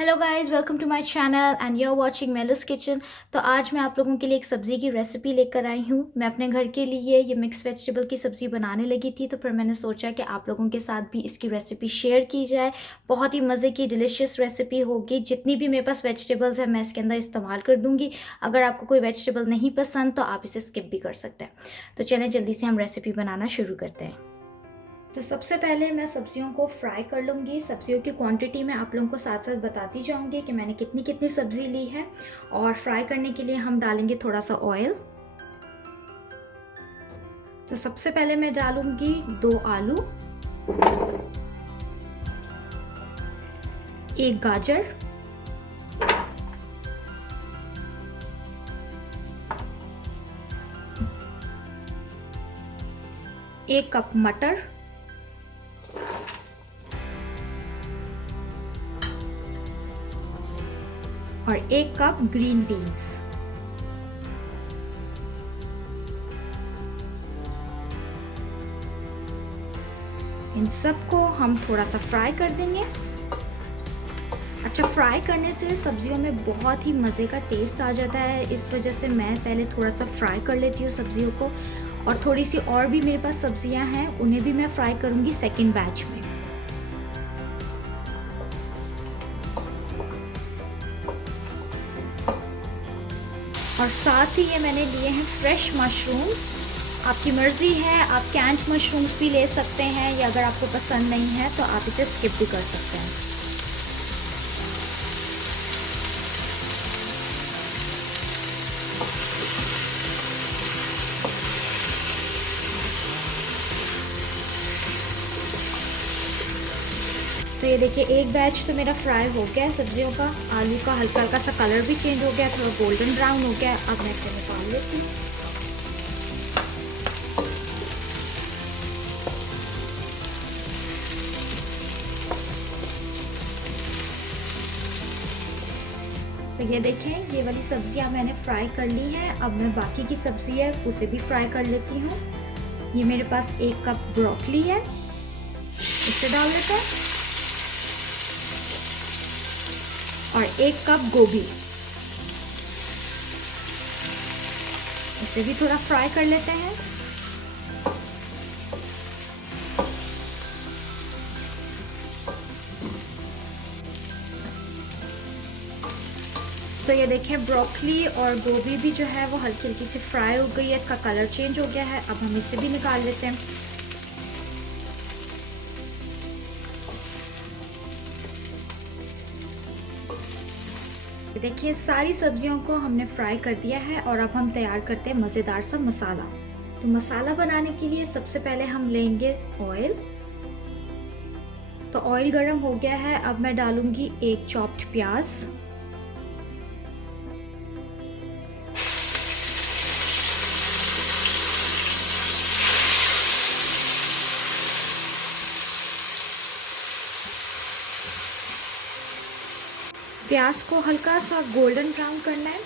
Hello guys, welcome to my channel and you are watching मेलूस kitchen. तो आज मैं आप लोगों के लिए एक सब्ज़ी की रेसिपी लेकर आई हूँ। मैं अपने घर के लिए ये मिक्स वेजिटेबल की सब्ज़ी बनाने लगी थी, तो फिर मैंने सोचा कि आप लोगों के साथ भी इसकी रेसिपी शेयर की जाए। बहुत ही मज़े की डिलिशियस रेसिपी होगी। जितनी भी मेरे पास वेजिटेबल्स है मैं इसके अंदर इस्तेमाल कर दूँगी। अगर आपको कोई वेजिटेबल नहीं पसंद तो आप इसे स्किप भी कर सकते हैं। तो चलें जल्दी से हम रेसिपी बनाना शुरू करते हैं। तो सबसे पहले मैं सब्जियों को फ्राई कर लूँगी। सब्जियों की क्वांटिटी मैं आप लोगों को साथ साथ बताती जाऊँगी कि मैंने कितनी कितनी सब्ज़ी ली है। और फ्राई करने के लिए हम डालेंगे थोड़ा सा ऑयल। तो सबसे पहले मैं डालूँगी 2 आलू, 1 गाजर, एक कप मटर, और 1 कप ग्रीन बीन्स। इन सबको हम थोड़ा सा फ्राई कर देंगे। अच्छा, फ्राई करने से सब्जियों में बहुत ही मज़े का टेस्ट आ जाता है। इस वजह से मैं पहले थोड़ा सा फ्राई कर लेती हूँ सब्जियों को। और थोड़ी सी और भी मेरे पास सब्जियां हैं, उन्हें भी मैं फ्राई करूँगी सेकेंड बैच में। और साथ ही ये मैंने लिए हैं फ्रेश मशरूम्स। आपकी मर्ज़ी है, आप कैंट मशरूम्स भी ले सकते हैं, या अगर आपको पसंद नहीं है तो आप इसे स्किप भी कर सकते हैं। तो ये देखिए, एक बैच तो मेरा फ्राई हो गया है सब्जियों का। आलू का हल्का हल्का सा कलर भी चेंज हो गया, थोड़ा गोल्डन ब्राउन हो गया। अब मैं इसे निकाल लेती हूँ। तो ये देखें, ये वाली सब्जियां मैंने फ्राई कर ली हैं। अब मैं बाकी की सब्जी है उसे भी फ्राई कर लेती हूँ। ये मेरे पास 1 कप ब्रोकली है, इसे डाल लेते हैं। और 1 कप गोभी, इसे भी थोड़ा फ्राई कर लेते हैं। तो ये देखें, ब्रोकली और गोभी भी जो है वो हल्की हल्की सी फ्राई हो गई है, इसका कलर चेंज हो गया है। अब हम इसे भी निकाल लेते हैं। देखिए, सारी सब्जियों को हमने फ्राई कर दिया है और अब हम तैयार करते हैं मज़ेदार सा मसाला। तो मसाला बनाने के लिए सबसे पहले हम लेंगे ऑयल। तो ऑयल गर्म हो गया है, अब मैं डालूंगी 1 चॉप्ड प्याज, प्याज को हल्का सा गोल्डन ब्राउन करना है।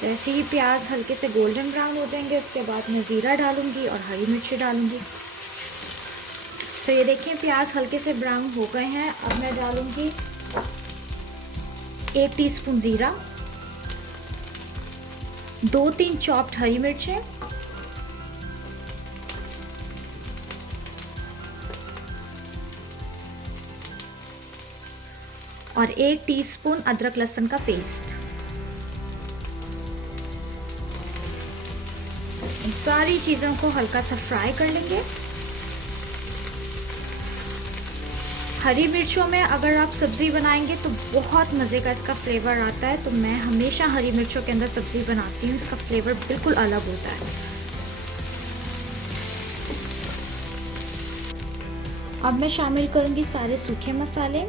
जैसे ही प्याज हल्के से गोल्डन ब्राउन हो जाएंगे, उसके बाद मैं ज़ीरा डालूंगी और हरी मिर्ची डालूंगी। तो ये देखिए, प्याज हल्के से ब्राउन हो गए हैं। अब मैं डालूंगी 1 टीस्पून ज़ीरा, 2-3 चॉप्ड हरी मिर्चें, और 1 टीस्पून अदरक लहसुन का पेस्ट। इन सारी चीज़ों को हल्का सा फ्राई कर लेंगे। हरी मिर्चों में अगर आप सब्ज़ी बनाएंगे तो बहुत मज़े का इसका फ्लेवर आता है। तो मैं हमेशा हरी मिर्चों के अंदर सब्ज़ी बनाती हूँ, इसका फ्लेवर बिल्कुल अलग होता है। अब मैं शामिल करूँगी सारे सूखे मसाले।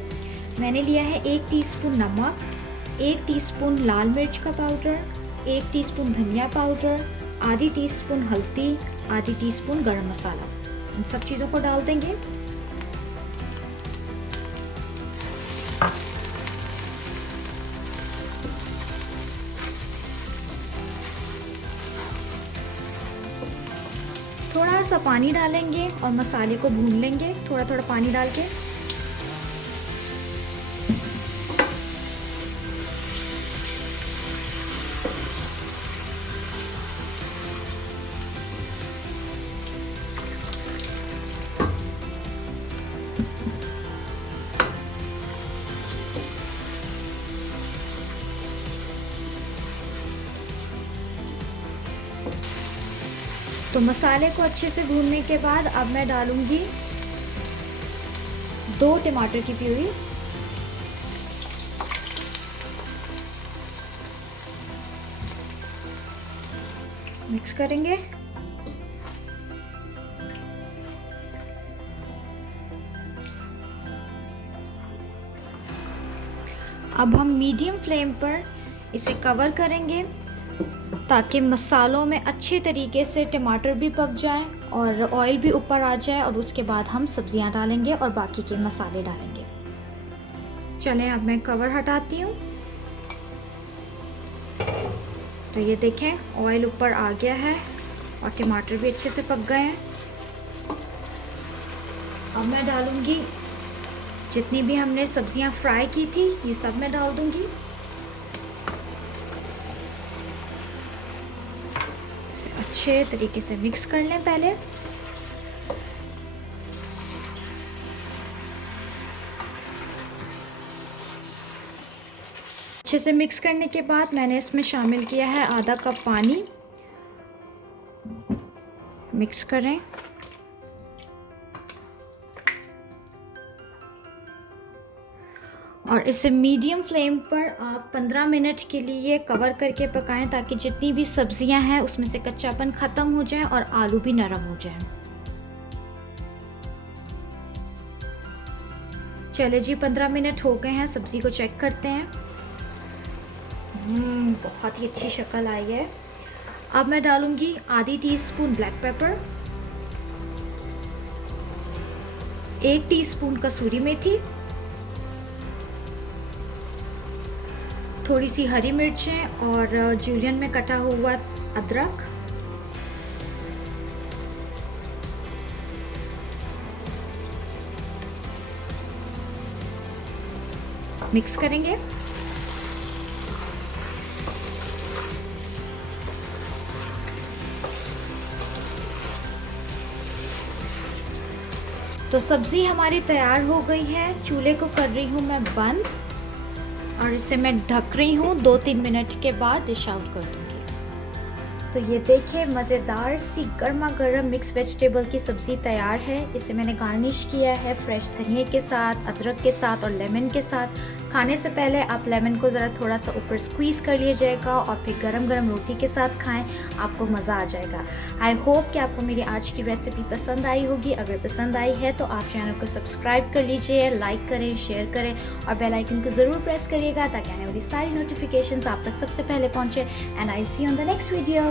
मैंने लिया है 1 टीस्पून नमक, 1 टीस्पून लाल मिर्च का पाउडर, 1 टीस्पून धनिया पाउडर, आधी टीस्पून हल्दी, आधी टीस्पून गरम मसाला। इन सब चीज़ों को डाल देंगे। थोड़ा सा पानी डालेंगे और मसाले को भून लेंगे, थोड़ा थोड़ा पानी डाल के। तो मसाले को अच्छे से भूनने के बाद अब मैं डालूंगी 2 टमाटर की प्यूरी, मिक्स करेंगे। अब हम मीडियम फ्लेम पर इसे कवर करेंगे ताकि मसालों में अच्छे तरीके से टमाटर भी पक जाए और ऑयल भी ऊपर आ जाए, और उसके बाद हम सब्जियां डालेंगे और बाकी के मसाले डालेंगे। चलें अब मैं कवर हटाती हूँ। तो ये देखें ऑयल ऊपर आ गया है और टमाटर भी अच्छे से पक गए हैं। अब मैं डालूंगी जितनी भी हमने सब्जियां फ्राई की थी, ये सब मैं डाल दूंगी। इसे अच्छे तरीके से मिक्स कर लें पहले। अच्छे से मिक्स करने के बाद मैंने इसमें शामिल किया है आधा कप पानी। मिक्स करें। और इसे मीडियम फ्लेम पर आप 15 मिनट के लिए कवर करके पकाएं ताकि जितनी भी सब्जियां हैं उसमें से कच्चापन ख़त्म हो जाए और आलू भी नरम हो जाए। चले जी 15 मिनट हो गए हैं, सब्ज़ी को चेक करते हैं। बहुत ही अच्छी शक्ल आई है। अब मैं डालूंगी आधी टीस्पून ब्लैक पेपर, 1 टीस्पून कसूरी मेथी, थोड़ी सी हरी मिर्चें और जूलियन में कटा हुआ अदरक। मिक्स करेंगे। तो सब्ज़ी हमारी तैयार हो गई है। चूल्हे को कर रही हूँ मैं बंद और इसे मैं ढक रही हूँ। 2-3 मिनट के बाद डिश आउट कर दूँगी। तो ये देखिए मज़ेदार सी गर्मा गर्म मिक्स वेजिटेबल की सब्ज़ी तैयार है। इसे मैंने गार्निश किया है फ्रेश धनिए के साथ, अदरक के साथ और लेमन के साथ। खाने से पहले आप लेमन को ज़रा थोड़ा सा ऊपर स्क्वीज़ कर लीजिएगा और फिर गरम गरम रोटी के साथ खाएं, आपको मज़ा आ जाएगा। आई होप कि आपको मेरी आज की रेसिपी पसंद आई होगी। अगर पसंद आई है तो आप चैनल को सब्सक्राइब कर लीजिए, लाइक करें, शेयर करें और बेल आइकन को ज़रूर प्रेस करिएगा ताकि आने वाली सारी नोटिफिकेशंस आप तक सबसे पहले पहुँचे। And I see on the next video.